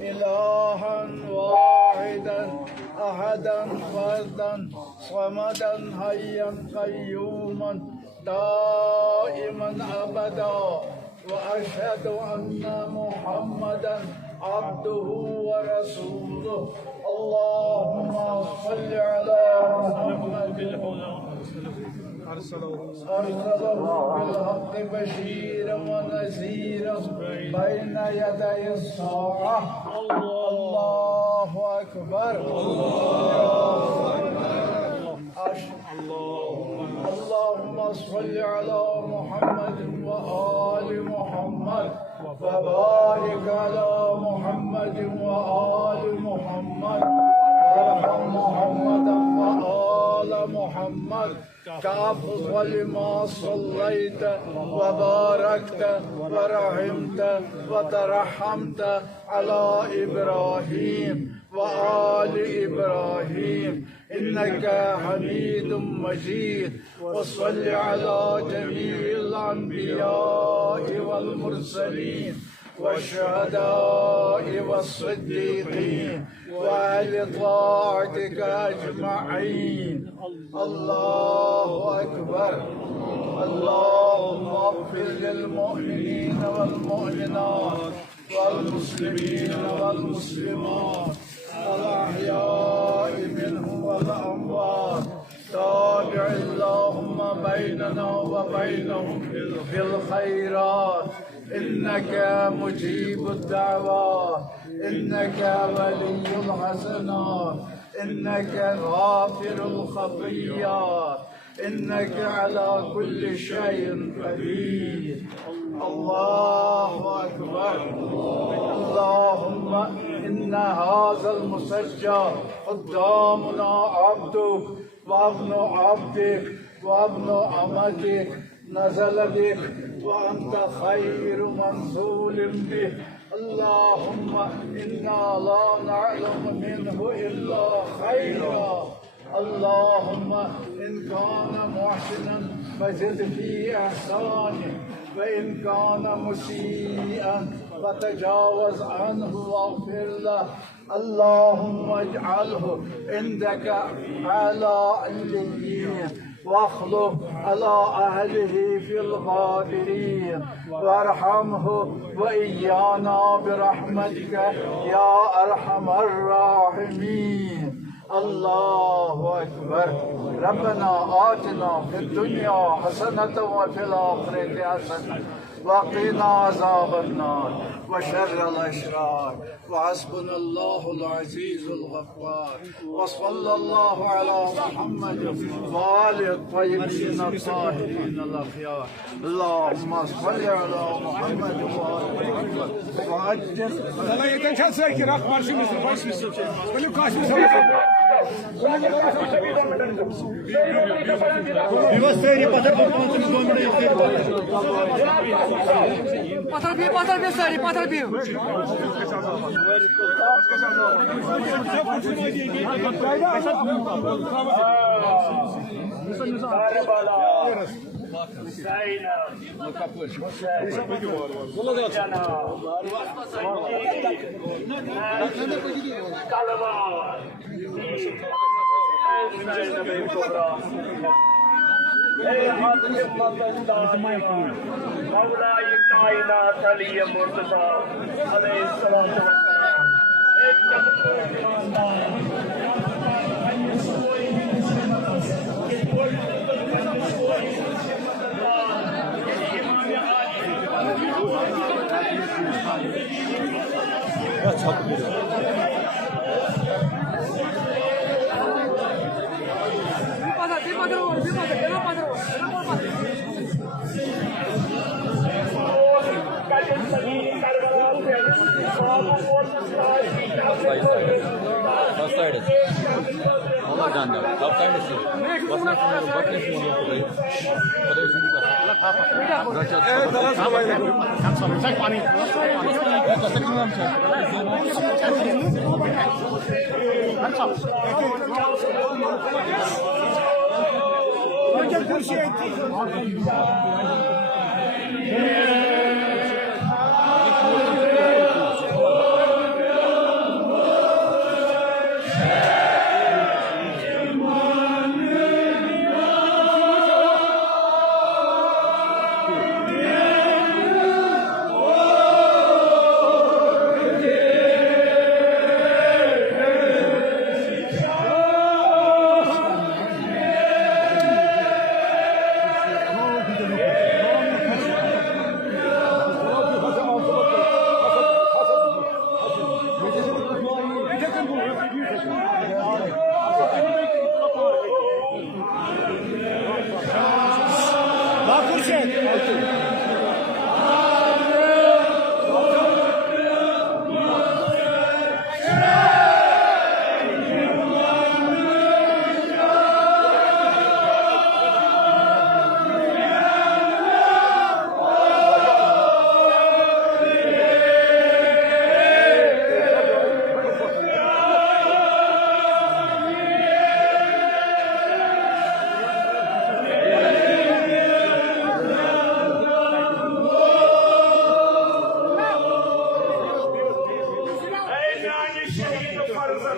إلها واحدا أحدا فردا صمدا حيا قيوما دائما أبدا وأشهد أن محمدا عبده ورسوله اللهم صل على محمد أرسله بالحق بشيرا ونذيرا بين يدي الساعة الله أكبر اللهم صل على محمد وآل محمد وبارك على محمد وآل محمد وارحم محمدا وآل محمد كأفضل ما صليت وباركت ورحمت وترحمت على إبراهيم وآل إبراهيم إنك حميد مجيد وصل على جميع الأنبياء والمرسلين والشهداء والصديقين وأهل طاعتك أجمعين الله أكبر اللهم اغفر للمؤمنين والمؤمنات والمسلمين والمسلمات الأحياء منهم والأموات تابع اللهم بيننا وبينهم بالخيرات إنك مجيب الدعوات إنك ولي الحسنات إنك غافر الخطيئات إنك على كل شيء قدير الله أكبر اللهم إن هذا المسجد قدامنا عبدك وابن عبدك وابن أمتك نزل بك وأنت خير منزول به اللهم إنا لا نعلم منه إلا خيرا اللهم إن كان محسنا فزد في إحسانه وإن كان مسيئا فتجاوز عنه واغفر له اللهم اجعله عندك على عليين واخلف على أهله في الغابرين وارحمه وإيانا برحمتك يا أرحم الراحمين الله أكبر ربنا آتنا في الدنيا حسنة وفي الآخرة حسنة وقنا عذاب النار وشر الأشرار وحسبنا الله العزيز الغفار وصلى الله على محمد وآله الطيبين الطاهرين الأخيار اللهم صل على محمد وآل محمد وعجل ey Hazreti Mevla-i Kainat Ali Murtaza aleyhissalatu First side is all done now. Top side is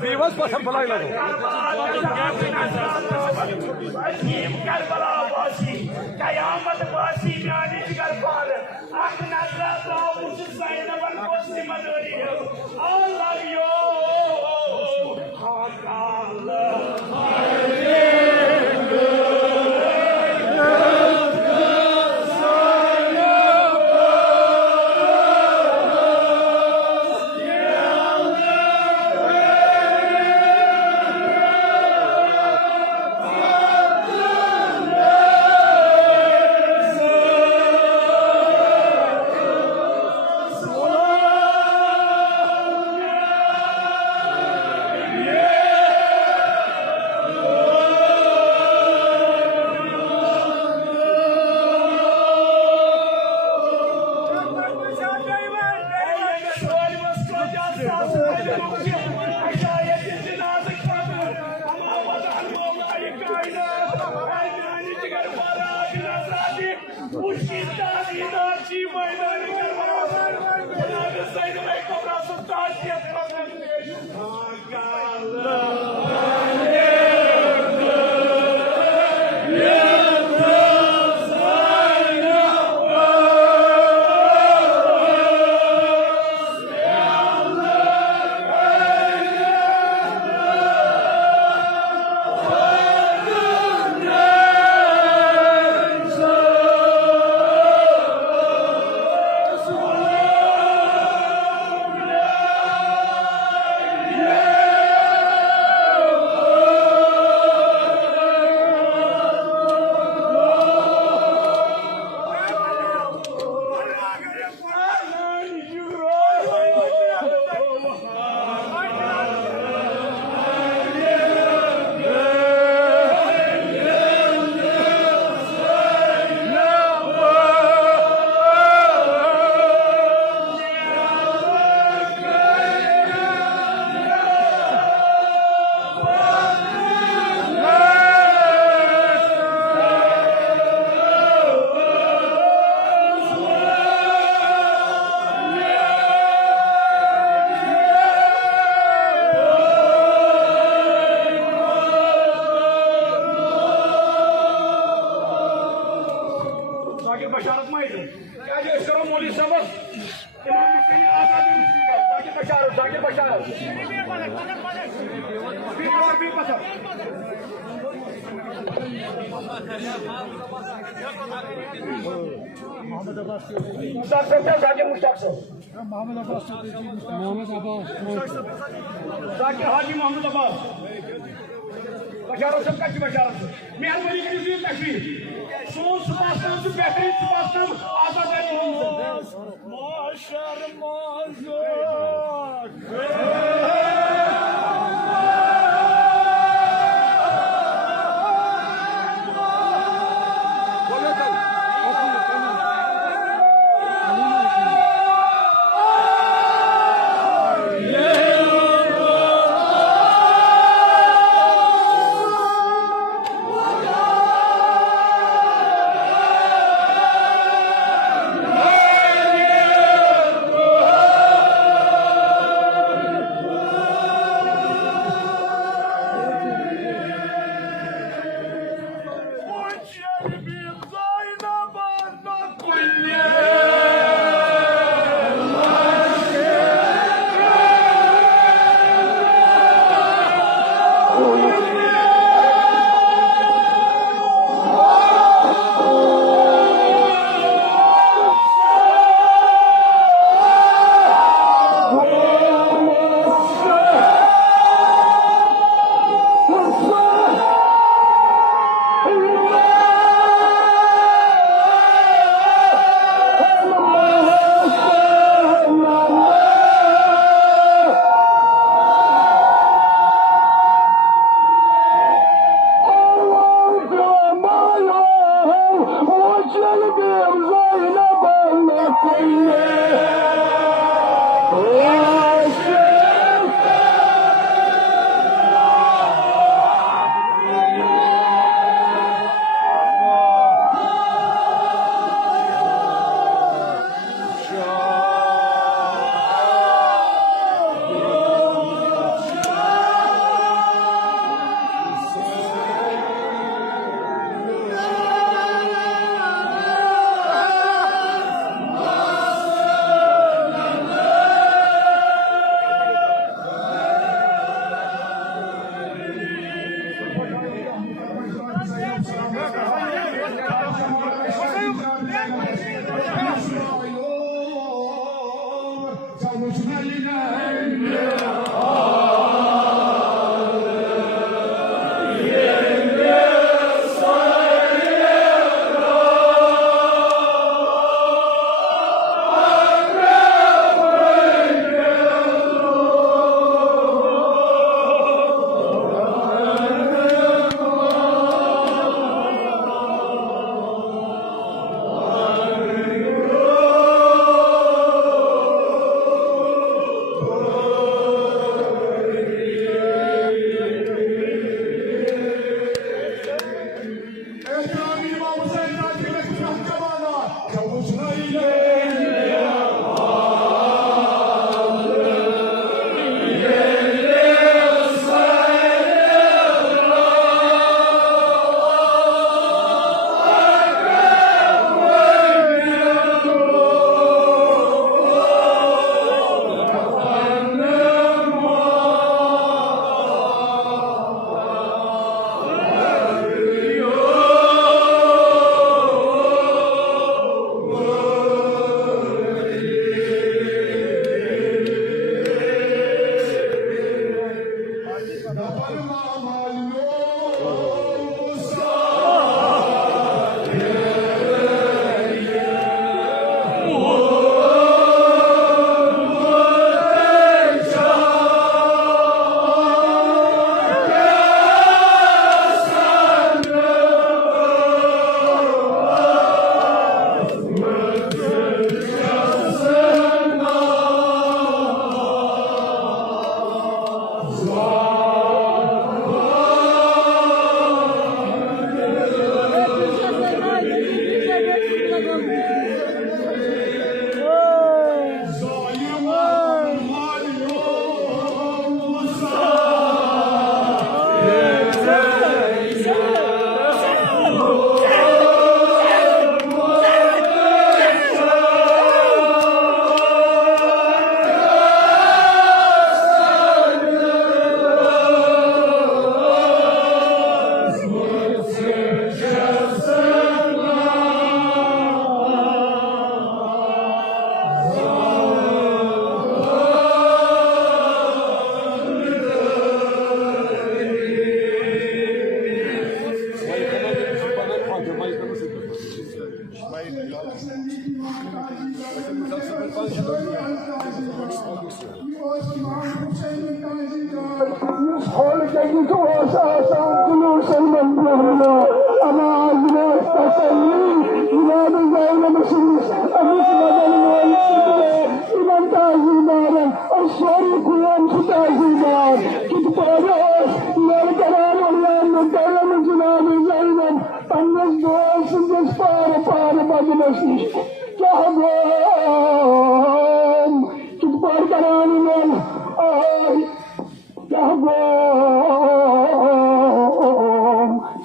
Bivas pasam balai lago. Karbala basi, Kayamat basi, Nani Karbala, Akhnazra, Musaina, Basi Maduri. I love you.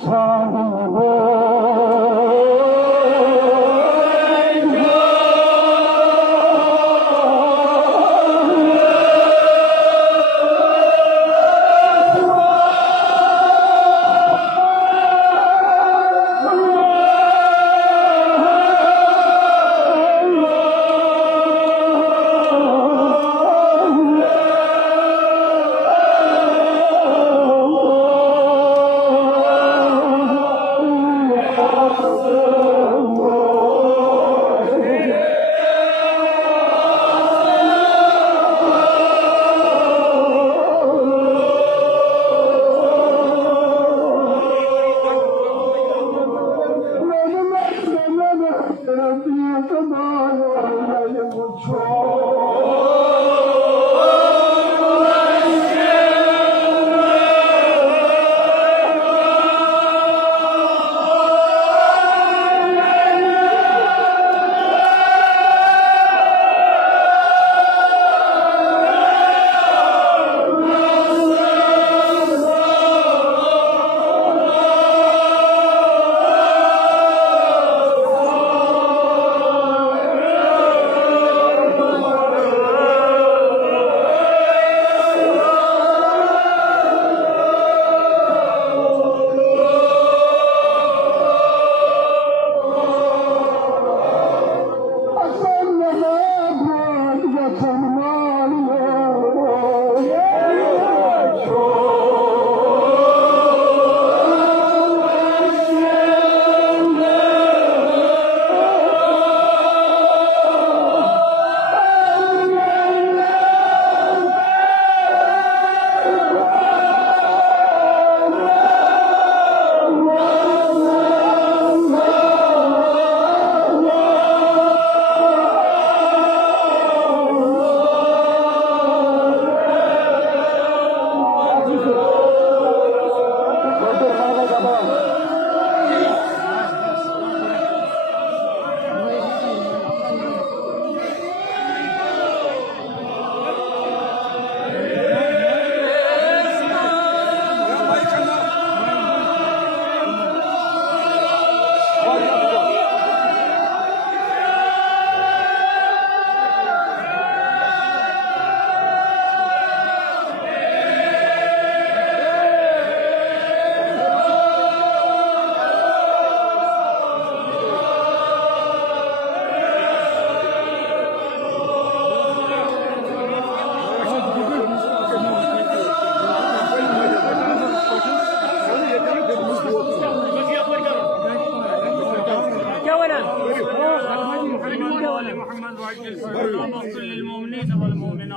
Sorry.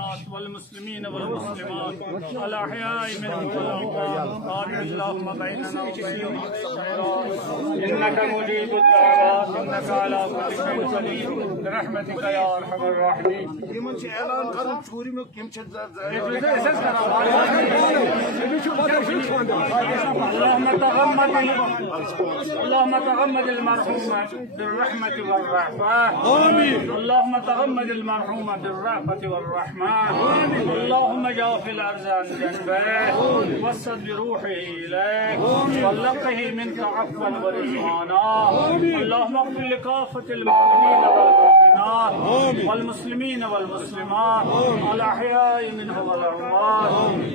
والمسلمات والمسلمين والمسلمات الأحياء منهم والأموات آمين اللهم بيننا وبينهم بالخيرات إنك مجيب الدعوات إنك على كل شيء قدير برحمتك يا أرحم الراحمين. اللهم تغمد المرحومة بالرحمة والرحمة آمين. اللهم تغمد المرحومة بالرحمة والرحمة آمين. اللهم جاف الأرض عن جنبه وسد بروحه إليك ولقه منك عفوا ورضوانا. اللهم اغفر لكافة المؤمنين والمؤمنات والمسلمين والمسلمات الأحياء منهم والأموات.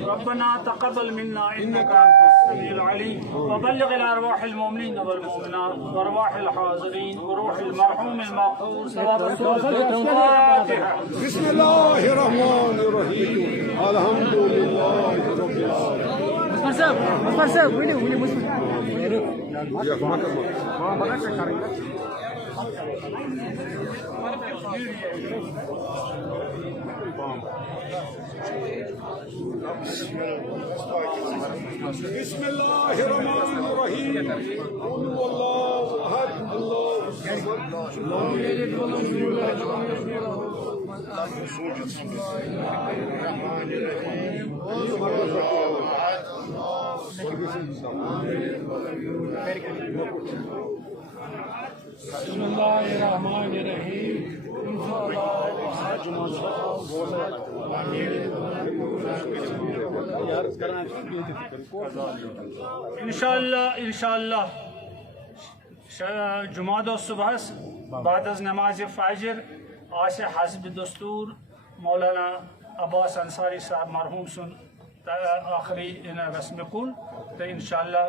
ربنا تقبل منا إنك أنت السميع العليم وبلغ الأرواح المؤمنين والمؤمنات وأرواح الحاضرين وروح المرحوم المغفور ثواب الفاتحة. بسم الله الرحمن الرحيم الحمد لله رب بسم الله الرحمن الرحيم قل هو الله احد الله الصمد لم يلد ولم يولد ولم يكن له بسم الله الرحمن الرحيم इंशाअल्लाह जुमादो सुबह बाद नमाज फ़ाजिर आज हस्ब दस्तूर मौलाना अब्बास अंसारी साहब मरहूम सुन आखिरी रस्म कुल तो इंशाअल्लाह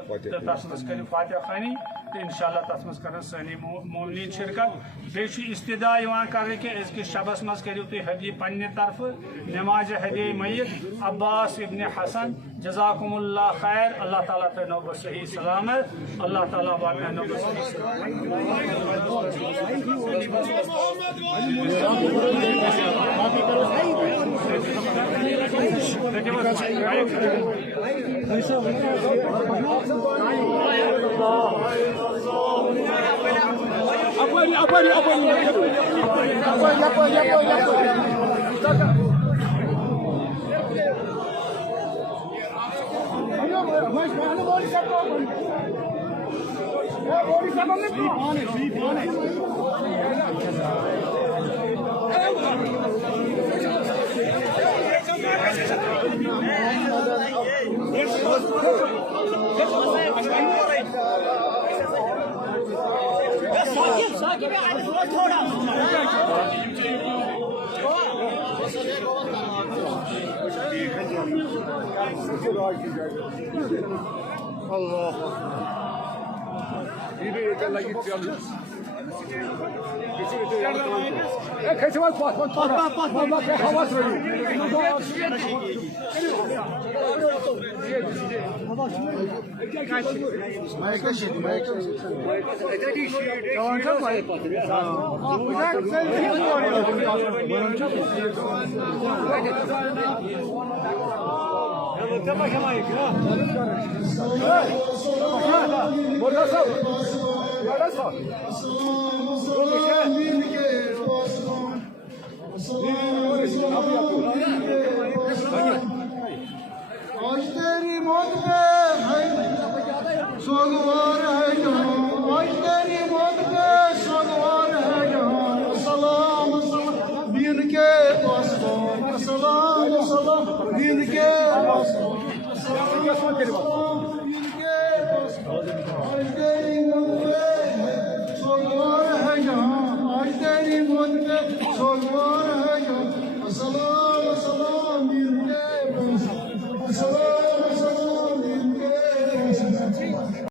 तस मज कर फातिहा खानी तो इंशाअल्लाह तस मज कर सानी मोमिनीन शिरकत बे इस्तदा कर कि शबस मज करू तुम हदी पन्ने तरफ नमाज हदी मैत अब्बास इब्न हसन जज़ाकुमुल्लाह खैर अल्लाह ताला ते नौ सही सलामत अल्लाह ताला बात नौ सही Allah. Gracias.